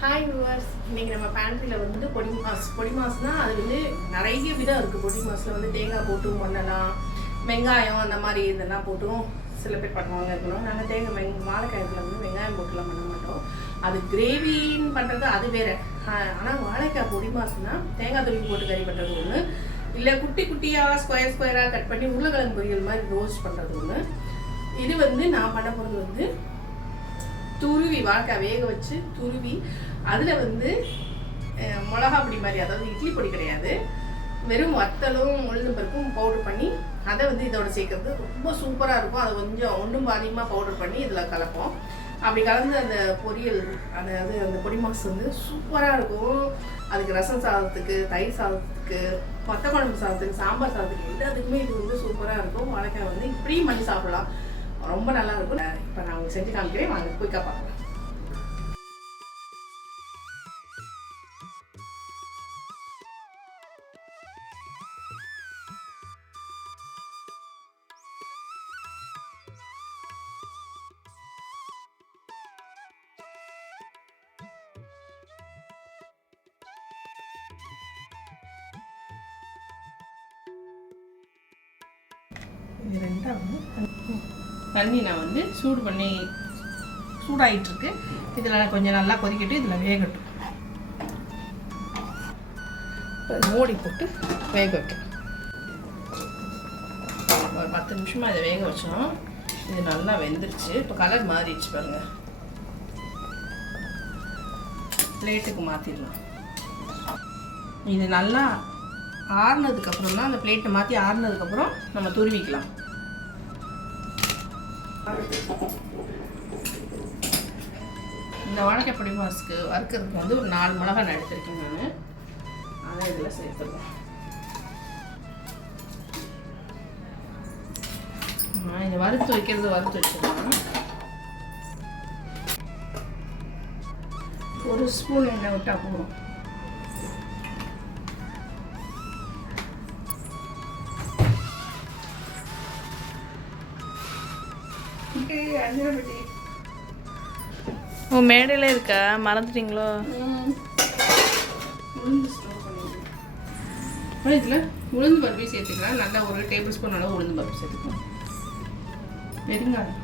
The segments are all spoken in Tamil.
ஹாய் வியூவர்ஸ் இன்னைக்கு நம்ம பேண்ட்ரியில் வந்து பொடி மாஸ் பொடி மாஸ்னா அது வந்து நிறைய விதம் இருக்குது பொடி மாஸில் வந்து தேங்காய் போட்டும் பண்ணலாம் வெங்காயம் அந்த மாதிரி இதெல்லாம் போட்டும் சில பேர் பண்ணுவாங்க இருக்கணும் நாங்கள் தேங்காய் வெங் வாழைக்காயத்தில் வந்து வெங்காயம் போட்டுலாம் பண்ண மாட்டோம். அது கிரேவின்னு பண்ணுறது அது வேறு. ஆனால் வாழைக்காய் பொடி மாஸ்னா தேங்காய் துருவி போட்டு கறி பண்ணுறது ஒன்று இல்லை குட்டி குட்டியாக ஸ்கொயர் ஸ்கொயராக கட் பண்ணி உருளைக்கிழங்கு பொரியல் மாதிரி ரோஸ்ட் பண்ணுறது ஒன்று இது வந்து நான் பண்ண போகிறது வந்து துருவி வாழைக்காய் வேக வச்சு துருவி அதில் வந்து மிளகா பொடி மாதிரி அதாவது இட்லி பொடி கிடையாது. வெறும் வத்தலும் உளுந்து பருப்பும் பவுடர் பண்ணி அதை வந்து இதோட சேர்க்கறது. ரொம்ப சூப்பராக இருக்கும். அதை கொஞ்சம் ஒன்றும் பாதியமாக பவுடர் பண்ணி இதில் கலப்போம். அப்படி கலந்து அந்த பொரியல் அதாவது அந்த பொடி மாஸ் வந்து சூப்பராக இருக்கும். அதுக்கு ரசம் சாதத்துக்கு தயிர் சாதத்துக்கு கொத்த குழம்பு சாதத்துக்கு சாம்பார் சாதத்துக்கு எல்லாத்துக்குமே இது வந்து சூப்பராக இருக்கும். வாழைக்காய் வந்து இப்படியும் பண்ணி சாப்பிடலாம். ரொம்ப நல்லா இருக்கும். இப்போ நான் உங்களுக்கு செஞ்சு காமிக்கிறேன். வாங்க குயிக்காக பார்க்கலாம் இது ரெண்டாகும் தண்ணி. நான் வந்து சூடு பண்ணி சூடாயிட்டு இருக்கு இதில் கொஞ்சம் நல்லா கொதிக்கட்டு இதில் வேகட்டும். மூடி போட்டு வேக வைக்கணும் ஒரு பத்து நிமிஷமாக இதை வேக வச்சோம். இது நல்லா வெந்துருச்சு. இப்போ கலர் மாறிடுச்சு பாருங்க. பிளேட்டுக்கு மாற்றிடலாம் இது நல்லா ஆறுனதுக்கப்புறம் தான் அந்த பிளேட்டை மாற்றி ஆறுனதுக்கப்புறம் நம்ம துருவிக்கலாம். இந்த வாழைக்காய் பொடி மாஸ்க்கு வறுக்கிறதுக்கு வந்து ஒரு நாலு மிளகாய் நான் எடுத்துருக்கேன் நான். அதை இதில் சேர்த்துருவேன் நான் இதை வறுத்து வைக்கிறது வறுத்து வச்சுக்கலாம். ஒரு ஸ்பூன் எண்ணெய் விட்டா போதும். ஓ மேடையில் இருக்கா? மறந்துட்டீங்களோ? இதில் உளுந்து பருப்பையும் சேர்த்துக்கலாம். நல்லா ஒரு டேபிள் ஸ்பூன் அளவு உளுந்து பருப்பு சேர்த்துக்கலாம். பெருங்காயம்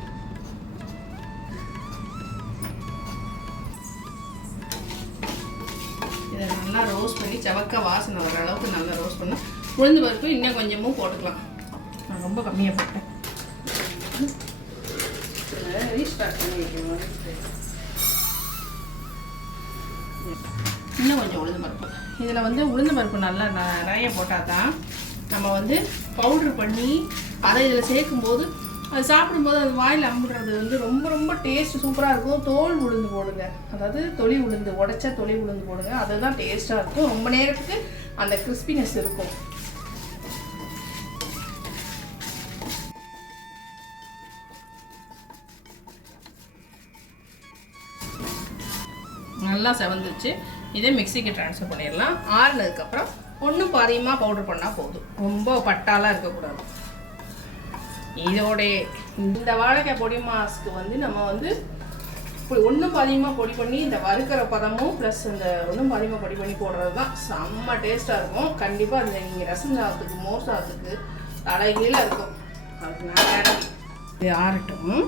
இதை நல்லா ரோஸ்ட் பண்ணி சவக்க வாசனை வர அளவுக்கு நல்லா ரோஸ்ட் பண்ணால் உளுந்து பருப்பு இன்னும் கொஞ்சமும் போட்டுக்கலாம். நான் ரொம்ப கம்மியாக போட்டேன். ரீஸ்டார்ட் பண்ணி வைக்கணும் இன்னும் கொஞ்சம் உளுந்து பருப்பு. இதில் வந்து உளுந்து பருப்பு நல்லா ந- நிறைய போட்டால் தான் நம்ம வந்து பவுட்ரு பண்ணி அதை இதில் சேர்க்கும்போது அது சாப்பிடும்போது அது வாயில் அம்புடுறது வந்து ரொம்ப ரொம்ப டேஸ்ட் சூப்பராக இருக்கும். தோல் உளுந்து போடுங்க. அதாவது தொளி உளுந்து உடைச்சா தொளி உளுந்து போடுங்க. அதுதான் டேஸ்ட்டாக இருக்கும். ரொம்ப நேரத்துக்கு அந்த கிறிஸ்பினஸ் இருக்கும். நல்லா செவந்துச்சு. இதே மிக்சிக்கு ட்ரான்ஸ்ஃபர் பண்ணிடலாம். ஆறுனதுக்கப்புறம் ஒன்றும் பாதியமாக பவுடர் பண்ணால் போதும். ரொம்ப பட்டாலாம் இருக்கக்கூடாது. இதோட இந்த வாழைக்காய் பொடி மாஸ்க்கு வந்து நம்ம வந்து இப்படி ஒன்றும் பாதியமாக பொடி பண்ணி இந்த வறுக்கிற பதமும் ப்ளஸ் இந்த ஒன்றும் பாதியமாக பொடி பண்ணி போடுறது தான் செம்ம டேஸ்ட்டாக இருக்கும். கண்டிப்பாக அந்த நீங்கள் ரசம் சாதத்துக்கு மோர் சாதத்துக்கு தலைகீழாக இருக்கும். அதனால இது ஆறட்டும்.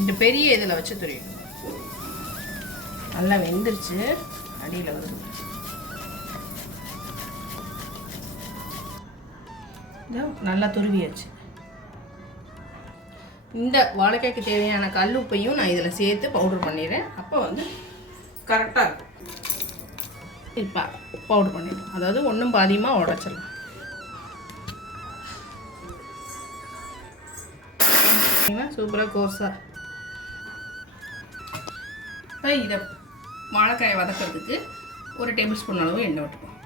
இந்த பெரிய இதில் வச்சு துரியும். நல்லா வெந்துருச்சு. அடியில் வருது. நல்லா துருவியாச்சு. இந்த வாழைக்காய்க்கு தேவையான கல் உப்பையும் நான் இதில் சேர்த்து பவுடர் பண்ணிடுறேன். அப்போ வந்து கரெக்டாக இருக்கும். இப்போ பவுடர் பண்ணிடுறேன். அதாவது ஒன்றும் பாதியமாக உடச்சிடலாம். சூப்பராக கோர்ஸாக இப்போ இதை வாழைக்காயை வதக்கிறதுக்கு ஒரு டேபிள் ஸ்பூன் அளவு எண்ணெய் விட்டுப்போம்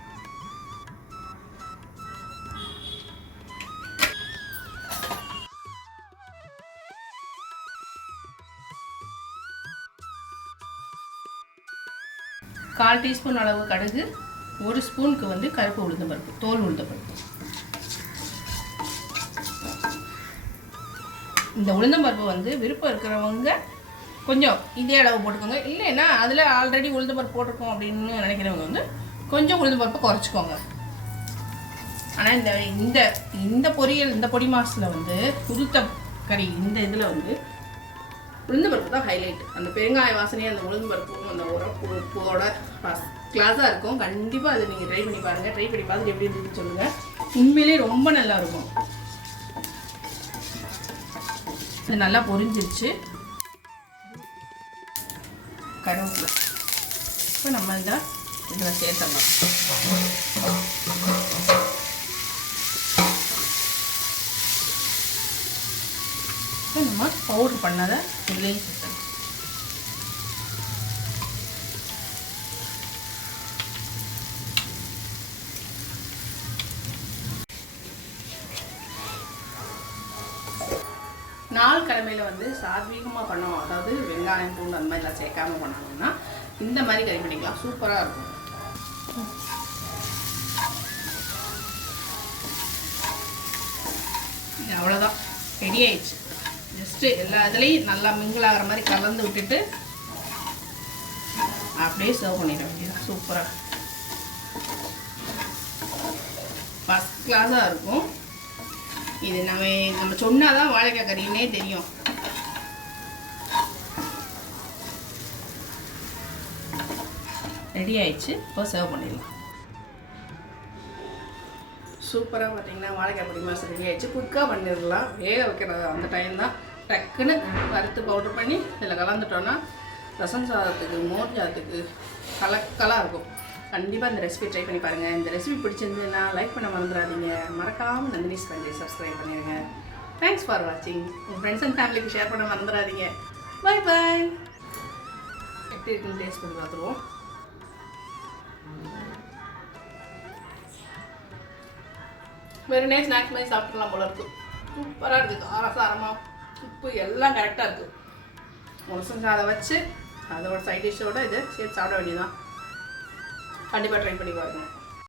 கால் டீஸ்பூன் அளவு கடுகு ஒரு ஸ்பூனுக்கு வந்து கருப்பு உளுந்த பருப்பு தோல் உளுந்தம் பருப்பு இந்த உளுந்தம்பருப்பு வந்து விருப்பம் இருக்கிறவங்க கொஞ்சம் இதே அளவு போட்டுக்கோங்க. இல்லைன்னா அதில் ஆல்ரெடி உளுந்து பருப்பு போட்டிருக்கோம் அப்படின்னு நினைக்கிறவங்க வந்து கொஞ்சம் உளுந்து பருப்பு குறைச்சிக்கோங்க. ஆனால் இந்த இந்த இந்த பொரியல் இந்த பொடி மாசில் வந்து உதுத்த கறி இந்த இதில் வந்து உளுந்து பருப்பு தான் ஹைலைட் அந்த பெருங்காய வாசனையும் அந்த உளுந்து பருப்பும் அந்த உரப்போட கிளாஸாக இருக்கும். கண்டிப்பாக அதை நீங்கள் ட்ரை பண்ணி பாருங்கள் ட்ரை பண்ணி பார்த்துட்டு எப்படி இருந்துன்னு சொல்லுங்கள் உண்மையிலேயே ரொம்ப நல்லா இருக்கும். இது நல்லா பொரிஞ்சிருச்சு. கருவேப்பிலை. இப்போ நம்ம இந்த இதில் சேர்த்தலாம் இப்போ நம்ம பவுட்ரு பண்ணதை இதுலேயும் வந்து சாத்வீகமாக பண்ணோம் அதாவது வெங்காயம் பூண்டு அந்த மாதிரிலாம் சேர்க்காம பண்ணாங்கன்னா இந்த மாதிரி கறி பண்ணிக்கலாம் சூப்பராக இருக்கும். அவ்வளோதான் ரெடி ஆயிடுச்சு. ஜஸ்ட்டு எல்லா இதுலேயும் நல்லா மிங்கிள் ஆகிற மாதிரி கலந்து விட்டுட்டு அப்படியே சர்வ் பண்ணிட வேண்டியதான் சூப்பராக ஃபஸ்ட் கிளாஸாக இருக்கும். இது நம்ம நம்ம சொன்னாதான் வாழைக்காய் கறின்னே தெரியும். ரெடி ஆயிடுச்சு. இப்போ சர்வ் பண்ணிடலாம். சூப்பராக பார்த்தீங்கன்னா வாழைக்காய் பொடி மாதம் ரெடி ஆயிடுச்சு. குயிக்காக பண்ணிடலாம். வேக வைக்கிறது அந்த டைம் தான் டக்குன்னு வறுத்து பவுடர் பண்ணி இதில் கலந்துட்டோன்னா ரசம் சாதத்துக்கு மோர் சாதத்துக்கு கலக்கலாக இருக்கும். கண்டிப்பாக இந்த ரெசிபி ட்ரை பண்ணி பாருங்கள் இந்த ரெசிபி பிடிச்சிருந்ததுன்னா லைக் பண்ண மறந்துடாதீங்க. மறக்காமல் நந்தினி ஸ்பெண்டை சப்ஸ்கிரைப் பண்ணிடுங்க. தேங்க்ஸ் ஃபார் வாட்சிங் உங்கள் ஃப்ரெண்ட்ஸ் அண்ட் ஃபேமிலிக்கு ஷேர் பண்ண மறந்துடாதீங்க. பை பாய் எப்படி இருக்குன்னு டேஸ்ட் பண்ணி பார்த்துருவோம். வெறுனே ஸ்நாக்ஸ் மாதிரி சாப்பிட்றலாம் போல இருக்கு. சூப்பராக இருக்குது காரசாரமாக உப்பு எல்லாம் கரெக்டாக இருக்குது முரசம் சாதம் வச்சு அதோட சைட் டிஷ்ஷோட இது சேர்த்து சாப்பிட வேண்டியதுதான். கண்டிப்பாக ட்ரை பண்ணி பாருங்கள்